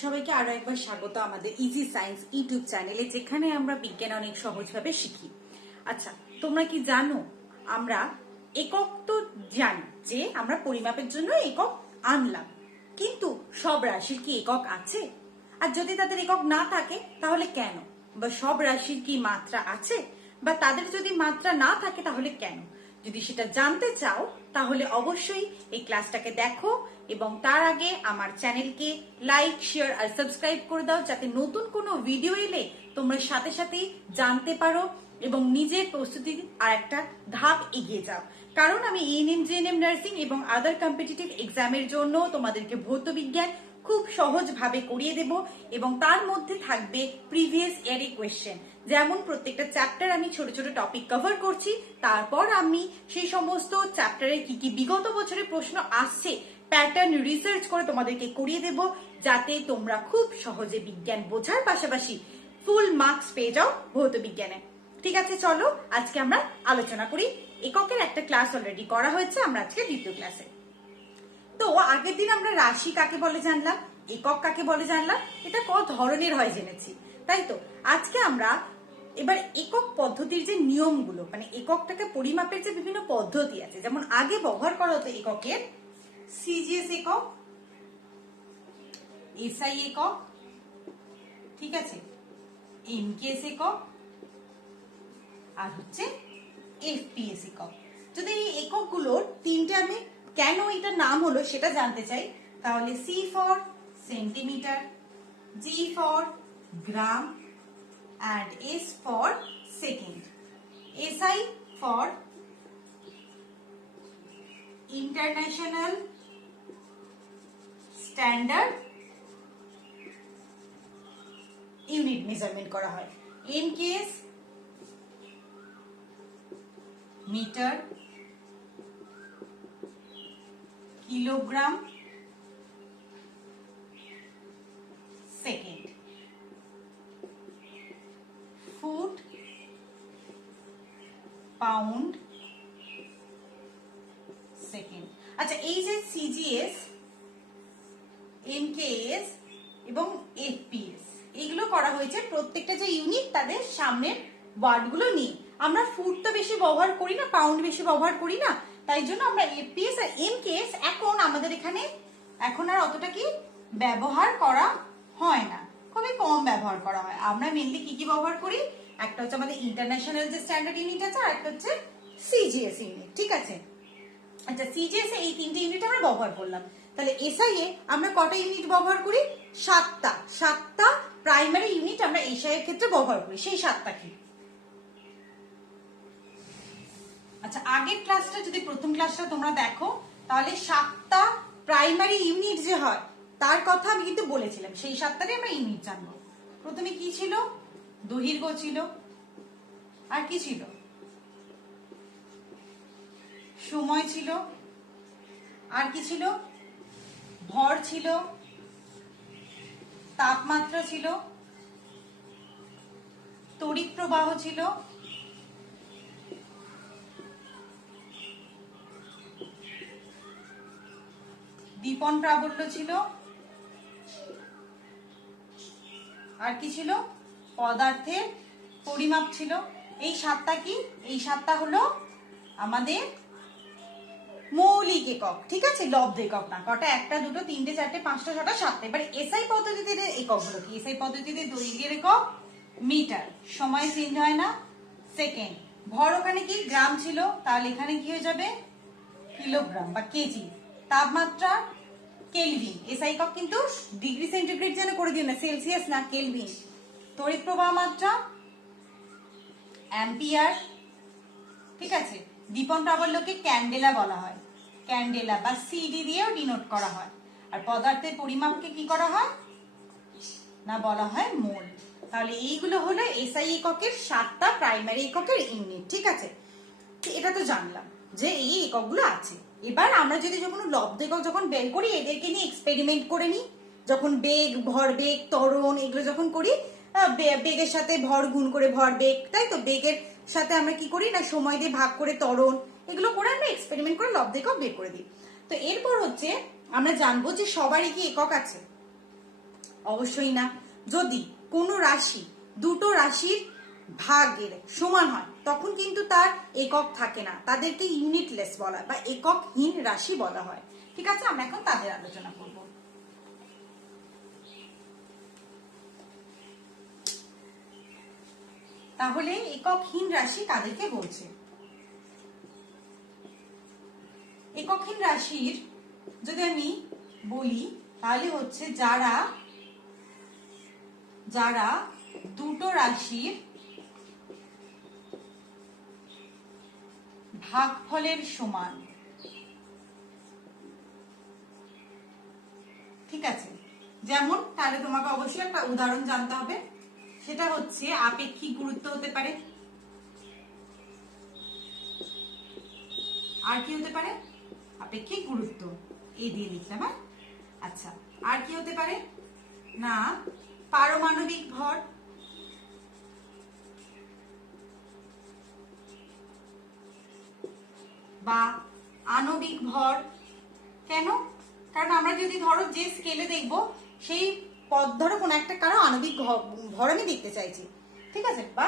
সবাইকে আরো একবার স্বাগত আমাদের ইজি সায়েন্স ইউটিউব চ্যানেলে, যেখানে আমরা বিজ্ঞান অনেক সহজভাবে শিখি। আচ্ছা, তোমরা কি জানো আমরা একক তো জানি যে আমরা পরিমাপের জন্য একক আনলাম, কিন্তু সব রাশির কি একক আছে? আর যদি তাদের একক না থাকে তাহলে কেন? বা সব রাশির কি মাত্রা আছে? বা তাদের যদি মাত্রা না থাকে তাহলে কেন? যদি সেটা জানতে চাও তাহলে অবশ্যই এই ক্লাসটাকে দেখো এবং তার আগে আমার চ্যানেলকে লাইক, শেয়ার আর সাবস্ক্রাইব করে দাও, যাতে নতুন কোনো ভিডিও এলে তোমরা সাথে সাথেই জানতে পারো এবং নিজের প্রস্তুতির আর একটা ধাপ এগিয়ে যাও। কারণ আমি এএনএম, জিএনএম, নার্সিং এবং আদার কম্পিটিটিভ এক্সামের জন্য তোমাদেরকে ভৌত বিজ্ঞান খুব সহজভাবে করিয়ে দেব এবং তার মধ্যে থাকবে প্রিভিয়াস ইয়ারের কোয়েশ্চেন। যেমন প্রত্যেকটা চ্যাপ্টার আমি ছোট ছোট টপিক কভার করছি, তারপর আমি সেই সমস্ত চ্যাপ্টারে কি কি বিগত বছরের প্রশ্ন আসছে প্যাটার্ন রিসার্চ করে তোমাদেরকে করিয়ে দেব, যাতে তোমরা খুব সহজে বিজ্ঞান বোঝার পাশাপাশি ফুল মার্কস পেয়ে যাও ভৌত বিজ্ঞানে। ঠিক আছে, চলো আজকে আমরা আলোচনা করি। এককের একটা ক্লাস অলরেডি করা হয়েছে, আমরা আজকে দ্বিতীয় ক্লাসে। তো আগের দিন আমরা রাশি কাকে বলে জানলাম, একক কাকে বলে জানলাম, এটা কত ধরনের হয় জেনেছি, তাই তো? আজকে আমরা এবার একক পদ্ধতির যে নিয়মগুলো, মানে এককটাকে পরিমাপের যে বিভিন্ন পদ্ধতি আছে, যেমন আগে ব্যবহার করা হতো এককের সিজিএস একক, এসআই একক, ঠিক আছে, এমকেএস একক আর হচ্ছে এফপিএস একক। যদি এই এককগুলোর তিনটে আমি কেন এটার নাম হলো সেটা জানতে চাই, তাহলে C for centimetre, G for gram and S for second, SI for international standard unit measurement করা হয়, MKS metre, kilogram, second, foot, pound, second. আচ্ছা, এই যে সিজিএস, এমকেএস এবং এফপিএস, এগুলো করা হয়েছে প্রত্যেকটা যে ইউনিট তাদের সামনের ওয়ার্ডগুলো নিয়ে। আমরা ফুট তো বেশি ব্যবহার করি না, পাউন্ড বেশি ব্যবহার করি না, তাই জন্য আমরা এফপিএস আর এমকেএস এখন আমাদের এখানে এখন আর অতটা কি ব্যবহার করা হয় না, খুবই কম ব্যবহার করা হয়। আমরা মেনলি কি কি ব্যবহার করি, একটা হচ্ছে আমাদের ইন্টারন্যাশনাল যে স্ট্যান্ডার্ড ইউনিট আছে, আর একটা হচ্ছে সিজিএস ইউনিট, ঠিক আছে? আচ্ছা, সিজিএস এই তিনটে ইউনিট আমরা ব্যবহার করলাম। তাহলে এসআই এ আমরা কটা ইউনিট ব্যবহার করি? সাতটা প্রাইমারি ইউনিট আমরা এসআই এর ক্ষেত্রে ব্যবহার করি। সেই সাতটা কি? আচ্ছা, আগের ক্লাসটা যদি প্রথম ক্লাসটা তোমরা দেখো তাহলে সাতটা প্রাইমারি ইউনিট যে হয় তার কথা আমি কিন্তু বলেছিলাম। সেই সাতটারই আমরা ইউনিট জানবো। প্রথমে কি ছিল? দৈর্ঘ্য ছিল, আর কি ছিল? সময় ছিল, আর কি ছিল? ভর ছিল, তাপমাত্রা ছিল, তড়িৎ প্রবাহ ছিল, দীপন প্রাবল্য ছিল, আর কি ছিল? পদার্থের পরিমাপ ছিল। এই সাতটা কি? এই সাতটা হলো আমাদের মৌলিক একক, ঠিক আছে? লব্ধ একক না। কটা? একটা, দুটো, তিনটে, চারটে, পাঁচটা, ছটা, সাতটা। এবার এসআই পদ্ধতিতে এককগুলো কি? এসআই পদ্ধতিতে দৈর্ঘ্যের একক মিটার, সময় চেঞ্জ হয় না, সেকেন্ড। ভর ওখানে কি? গ্রাম ছিল, তাহলে এখানে কি হয়ে যাবে? কিলোগ্রাম বা কেজি। তাপমাত্রা কেলভিন, এসআই একক কিন্তু ডিগ্রি সেন্টিগ্রেড যেন করে দিও না, সেলসিয়াস না, কেলভিন। তড়িৎ প্রবাহ মাত্রা অ্যাম্পিয়ার, ঠিক আছে? দীপন প্রাবল্যকে ক্যান্ডেলা বলা হয়, ক্যান্ডেলা বা সিডি দিয়েও ডিনোট করা হয়। আর পদার্থের পরিমাপকে কি করা হয় না, বলা হয় মোল। তাহলে এইগুলো হলো এসআই এককের সাতটা প্রাইমারি এককের ইউনিট, ঠিক আছে? এটা তো জানলাম যে এই এককগুলো আছে। এবার আমরা যদি যখন লব্ধ একক যখন বের করি, এদেরকে নিয়ে এক্সপেরিমেন্ট করে নিই। যখন বেগ, ভরবেগ, ত্বরণ এগুলো যখন করি, বেগের সাথে ভর গুণ করে ভরবেগ, তাই তো? বেগের সাথে আমরা কি করি না, সময় দিয়ে ভাগ করে ত্বরণ, এগুলো করে আমরা এক্সপেরিমেন্ট করে লব্ধ একক বের করে দিই। তো এরপর হচ্ছে আমরা জানবো যে সবারই কি একক আছে। অবশ্যই না। যদি কোনো রাশি দুটো রাশির ভাগের সমান হয় তখন কিন্তু তার একক থাকে না, তাদেরকে ইউনিটলেস বলা বা এককহীন রাশি বলা হয়। ঠিক আছে, আমরা এখন তাদের আলোচনা করব। তাহলে এককহীন রাশি কাদেরকে বলছে? এককহীন রাশির যদি আমি বলি তাহলে হচ্ছে যারা যারা দুটো রাশির ভাগফলের সমান। ঠিক আছে, যেমন তাহলে তোমাকে অবশ্যই একটা উদাহরণ জানতে হবে, সেটা হচ্ছে আপেক্ষিক গুরুত্ব হতে পারে। আর কি হতে পারে? আপেক্ষিক গুরুত্ব, এই দিয়ে লিখলাম। হ্যাঁ, আচ্ছা, আর কি হতে পারে না পারমাণবিক ভর, বা আণবিক ভর। কেন? কারণ আমরা যদি ধরো যে স্কেলে দেখব সেই পদ ধরো কোন একটা কারো আণবিক ভর আমি দেখতে চাইছি, ঠিক আছে, বা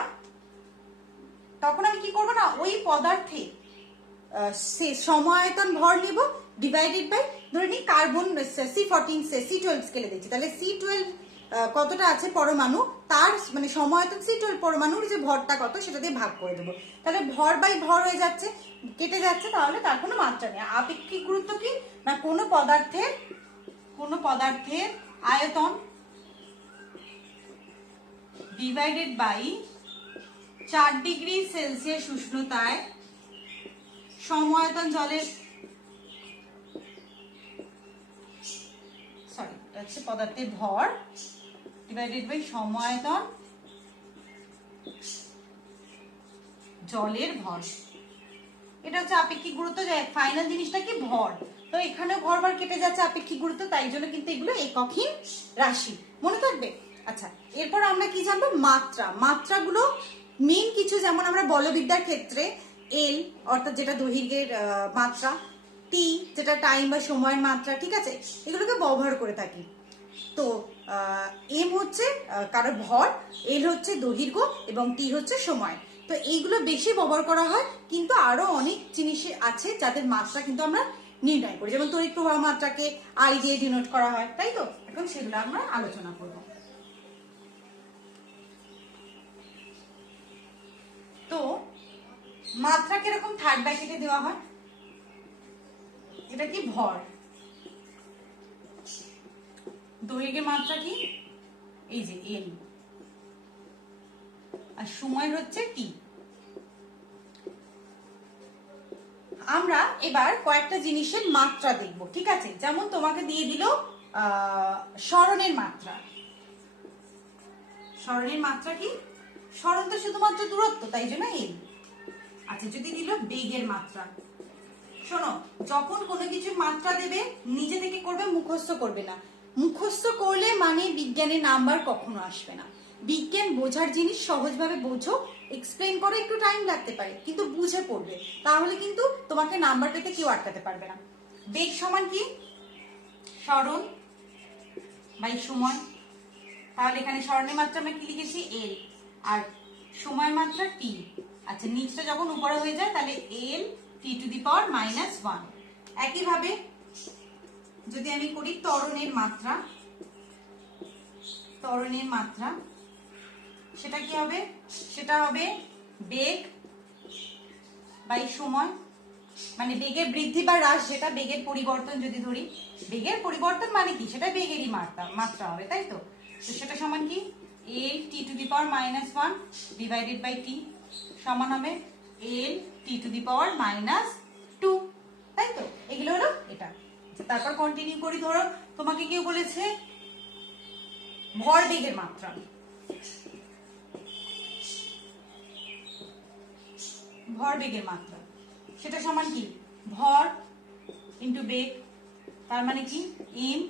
তখন আমি কি করবো না ওই পদার্থে সমায়তন ভর নিব ডিভাইডেড বাই, ধরে নিই কার্বন C14 C12 স্কেলে দেখছি, তাহলে C12 কতটা আছে পরমাণু, তার মানে সমায়তন C12 পরমাণুর যে ভরটা কত সেটা দিয়ে ভাগ করে দেবো, তাহলে ভর বাই ভর হয়ে যাচ্ছে, কেটে যাচ্ছে, তাহলে তার কোনো মাত্রা নেই। আপেক্ষিক গুরুত্ব কি না কোনো পদার্থের আয়তন ডিভাইডেড বাই 4 ডিগ্রি সেলসিয়াস উষ্ণতায় সমায়তন জলের, সরি হচ্ছে পদার্থের ভর ডিভাইডেড বাই সমায়তন জলের ভর। এটা হচ্ছে আপেক্ষিক গুরুত্ব, যে ফাইনাল জিনিসটা কি ভর, তো এখানে ভর ভর কেটে যাচ্ছে আপেক্ষিক গুরুত্ব, তাই জন্য কিন্তু এগুলো এককহীন রাশি, মনে থাকবে। আচ্ছা, এরপর আমরা কি জানবো? মাত্রা। মাত্রাগুলো মেন কিছু, যেমন আমরা বলবিদ্যার ক্ষেত্রে এল অর্থাৎ যেটা দৈর্ঘ্যের মাত্রা, টি যেটা টাইম বা সময়ের মাত্রা, ঠিক আছে, এগুলোকে ব্যবহার করে থাকি। তো এম হচ্ছে কারোর ভর, এল হচ্ছে দৈর্ঘ্য এবং টি হচ্ছে সময়। তো এইগুলো বেশি ব্যবহার করা হয়, কিন্তু আরো অনেক জিনিস আছে যাদের মাত্রা কিন্তু আমরা নির্ণয় করি, যেমন তড়িৎ প্রবাহ মাত্রাকে আই দিয়ে ডিনোট করা হয়, তাই তো। এখন সেগুলো আমরা আলোচনা করব। তো মাত্রা কিরকম থার্ড ব্র্যাকেটে দেওয়া হয়, এটা কি ভর, দৈর্ঘ্যের মাত্রা কি এই যে এল, আর সময় হচ্ছে টি। আমরা এবার কয়েকটা জিনিসের মাত্রা দেখব, ঠিক আছে, যেমন তোমাকে দিয়ে দিল স্মরণের মাত্রা। স্মরণের মাত্রা কি? স্মরণ তো শুধুমাত্র দূরত্ব, তাই জন্য এল। আচ্ছা, যদি দিল বেগের মাত্রা, শোনো, যখন কোনো কিছুর মাত্রা দেবে নিজে থেকে করবে, মুখস্থ করবে না। মুখস্থ করলে মানে বিজ্ঞানের নাম্বার কখনো আসবে না। বিজ্ঞান বোঝার জিনিস, সহজভাবে বোঝো, এক্সপ্লেন করে একটু টাইম লাগতে পারে, কিন্তু বুঝে পড়বে, তাহলে কিন্তু তোমাকে নাম্বার পেতে কেউ আটকাতে পারবে না। বেগ সমান কি? স্মরণ বাই সময়। তাহলে এখানে স্মরণের মাত্রা আমরা কি লিখেছি? এল, আর সময় মাত্রা টি। আচ্ছা, নিচটা যখন উপরে হয়ে যায় তাহলে এল টি টু দি পাওয়ার -1। একইভাবে যদি আমি করি ত্বরণের মাত্রা, সেটা কি হবে? সেটা হবে বেগ বাই সময়, মানে বেগের বৃদ্ধি বা হ্রাস, যেটা বেগের পরিবর্তন যদি ধরি, বেগের পরিবর্তন মানে কি? সেটা বেগেরই মাত্রা হবে, তাই তো। তো সেটা সমান কি? L T to the power -1 divided by T সমান হবে এল টি টু দি পাওয়ার -2, তাই তো। এগুলো হলো এটা। তারপর কন্টিনিউ করি, ধরো তোমাকে কেউ বলেছে ভর বেগের মাত্রা, ভর বেগের মাত্রা সেটা সমান কি? ভর ইন্টু বেগ, তার মানে কি M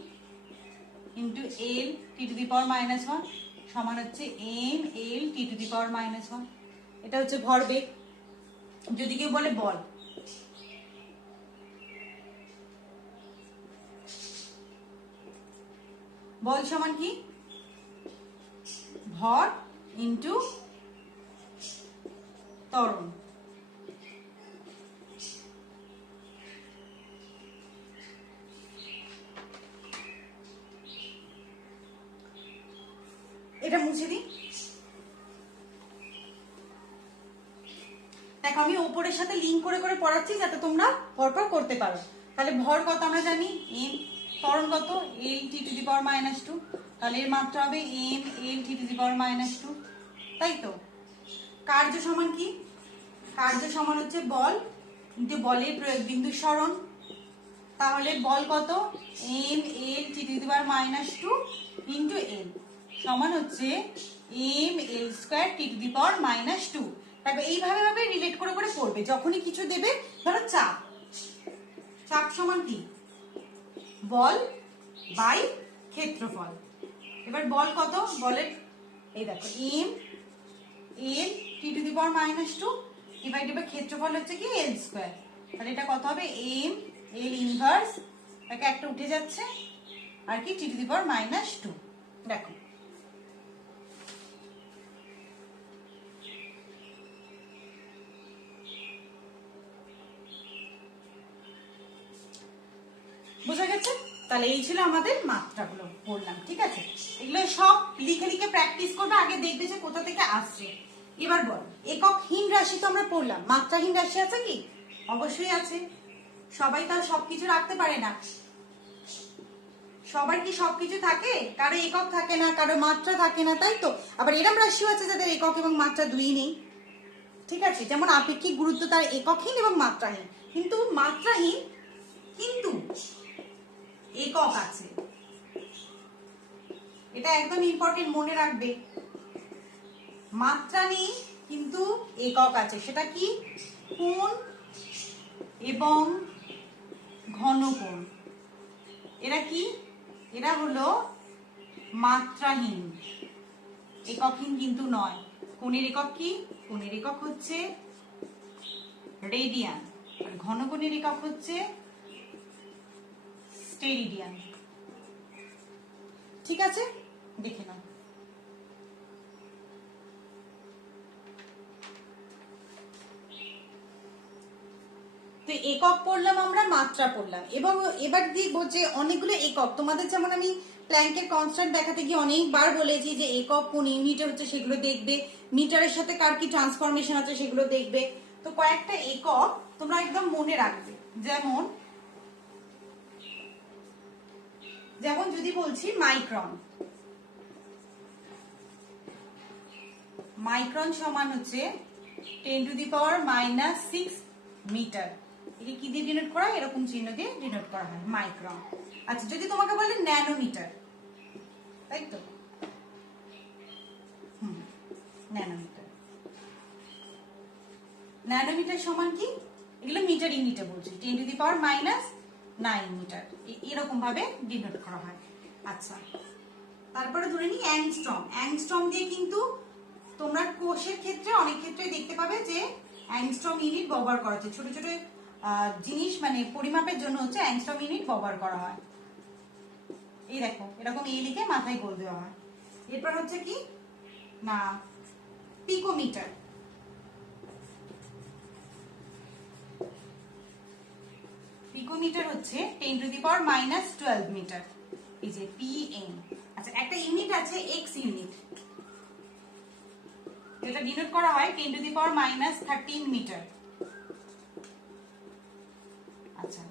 into L T to the power -1 সমান হচ্ছে M L T to the power -1। এটা হচ্ছে ভর বেগ। যদি কেউ বলে বল, বল সমান কি? ভর ইন্টু ত্বরণ। এটা মুছে দিই। দেখো আমি উপরের সাথে লিঙ্ক করে করে পড়াচ্ছি যাতে তোমরা পরপর করতে পারো। তাহলে ভর কত আমরা জানি m, ত্বরণ কত l t to the power -2, তাহলে এর মাত্রা হবে m l t to the power -2, তাই তো। কার্য সমান কি? কার্য সমান হচ্ছে বল ইনটু বলের প্রয়োগ বিন্দুর সরণ, তাহলে বল কত m l t to the power -2 into l সমান হচ্ছে m l square t to the power -2। তারপর এইভাবে ভাবে রিলেট করে করে করবে। যখনই কিছু দেবে, ধরো চাপ, চাপ সমান কি বল বাই ক্ষেত্রফল। এবার বল কত, বলের এই দেখো m l t to the power -2 divided by ক্ষেত্রফল হচ্ছে কি l স্কয়ার, তাহলে এটা কত হবে m l ইনভার্স, তাকে একটা উঠে যাচ্ছে আর কি t টু দি পাওয়ার -2। দেখো বোঝা গেছে? তাহলে এই ছিল আমাদের মাত্রাগুলো বললাম, ঠিক আছে। এগুলো সব লিখে লিখে প্র্যাকটিস করবে, আগে দেখবে যে কোথা থেকে আসছে। এবার বল এককহীন রাশি তো আমরা পড়লাম, মাত্রাহীন রাশি আছে কি? অবশ্যই আছে। সবাই তো আর সবকিছু রাখতে পারে না। সবার কি সবকিছু থাকে? কারো একক থাকে না, কারো মাত্রা থাকে না, তাই তো। আবার এরম রাশিও আছে যাদের একক এবং মাত্রা দুই নেই, ঠিক আছে। যেমন আপেক্ষিক গুরুত্ব তার এককহীন এবং মাত্রাহীন, কিন্তু মাত্রাহীন কিন্তু একক আছে, এটা একদম ইম্পর্টেন্ট মনে রাখবে। মাত্রা নেই কিন্তু একক আছে, সেটা কি? কোণ এবং ঘনকোণ। এরা কি? এরা হলো মাত্রাহীন, এককহীন কিন্তু নয়। কোণের একক কি? কোণের একক হচ্ছে রেডিয়ান, আর ঘনকোণের একক হচ্ছে স্টেরিডিয়ান, ঠিক আছে। দেখে নাও। তো একক পড়লাম আমরা, মাত্রা পড়লাম, এবং এবার দেখবো যে অনেকগুলো একক তোমাদের, যেমন আমি প্ল্যাঙ্কের কনস্ট্যান্ট দেখাতে গিয়ে অনেকবার বলেছি যে একক কোন ইউনিটে হচ্ছে সেগুলো দেখবে, মিটারের সাথে কার কি ট্রান্সফরমেশন আছে সেগুলো দেখবে। তো কয়েকটা একক তোমরা একদম মনে রাখবে, যেমন যেমন যদি বলছি মাইক্রন, মাইক্রন সমান হচ্ছে 10 টু দি পাওয়ার -6 মিটার। একে কি দিয়ে ডিনোট করা হয়? এরকম চিহ্ন দিয়ে ডিনোট করা হয়, মাইক্রন। আচ্ছা, যদি তোমাকে বলে ন্যানোমিটার, তাই তো, ন্যানোমিটার। ন্যানোমিটার সমান কি? এগুলো মিটার ইউনিটে বলছি, 10 টু দি পাওয়ার -9 মিটার, এরকম ভাবে ডিনোট করা হয়। আচ্ছা, তারপরে ধরে নিই অ্যাংস্ট্রম। অ্যাংস্ট্রম দিয়ে কিন্তু তোমরা কোষের ক্ষেত্রে অনেক ক্ষেত্রে দেখতে পাবে যে অ্যাংস্ট্রম ইউনিট ব্যবহার করা হচ্ছে, ছোট ছোট জিনিস মানে পরিমাপের জন্য হচ্ছে অ্যাংস্ট্রম ইউনিট ব্যবহার করা হয়। এই দেখো এরকম এই লিখে মাথায় গোল দেওয়া হয়। এরপর হচ্ছে কি না পিকোমিটার, পিকোমিটার হচ্ছে 10 টু দি পাওয়ার -12 মিটার, এই যে পিএম। আচ্ছা, একটা ইউনিট আছে এক্স ইউনিট, যেটা ডিনোট করা হয় 10 টু দি পাওয়ার -13 মিটার। আচ্ছা,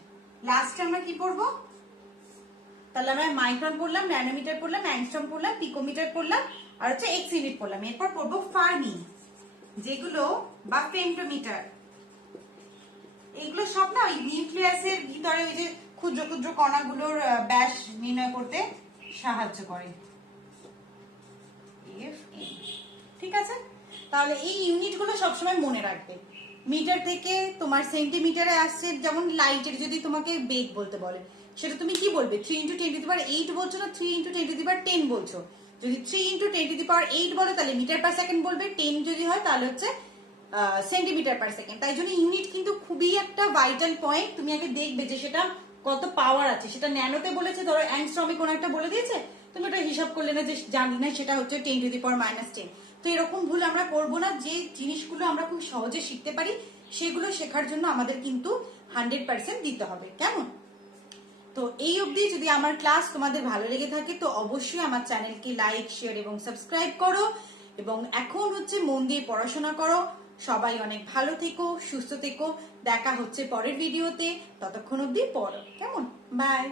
লাস্টে আমরা কি পড়বো? তাহলে আমরা মাইক্রন পড়লাম, ন্যানোমিটার পড়লাম, অ্যাংস্ট্রম পড়লাম, পিকোমিটার পড়লাম, আর হচ্ছে এক্স ইউনিট পড়লাম। এরপর পড়বো ফার্মি, যেগুলো বা ফেমটোমিটার। এগুলো সব না ওই নিউক্লিয়াসের ভিতরে ওই যে ক্ষুদ্র ক্ষুদ্র কণাগুলোর ব্যাস নির্ণয় করতে সাহায্য করে। ঠিক আছে, তাহলে এই ইউনিটগুলো সবসময় মনে রাখবে। মিটার থেকে তোমার সেন্টিমিটারে আসছে, যেমন লাইটের যদি তোমাকে বেগ বলতে বলে, সেটা তুমি কি বলবে? 3 × 10⁸ বলছো না 3 × 10⁻10 বলছো? যদি 3 × 10⁸ বলো তাহলে মিটার পার সেকেন্ড বলবে, 10 যদি হয় তাহলে হচ্ছে সেন্টিমিটার পার সেকেন্ড। তাই জন্য ইউনিট কিন্তু খুবই একটা ভাইটাল পয়েন্ট, তুমি আগে দেখবে যে সেটা কত পাওয়ার আছে সেটা ন্যানোতে বলেছে, ধরো অ্যাংস্ট্রমে কোনো একটা বলে দিয়েছে, তুমি ওটা হিসাব করলে না যে জানি না সেটা হচ্ছে 10⁻⁻10। তো এরকম ভুল আমরা করব না। যে জিনিসগুলো আমরা খুব সহজে শিখতে পারি সেগুলো শেখার জন্য আমাদের কিন্তু 100% দিতে হবে, কেমন? তো এই অবধি যদি আমার ক্লাস তোমাদের ভালো লেগে থাকে তো অবশ্যই আমার চ্যানেলকে লাইক, শেয়ার এবং সাবস্ক্রাইব করো, এবং এখন হচ্ছে মন দিয়ে পড়াশোনা করো। সবাই অনেক ভালো থেকো, সুস্থ থেকো। দেখা হচ্ছে পরের ভিডিওতে, ততক্ষণ অবধি পড়ো, কেমন? বাই।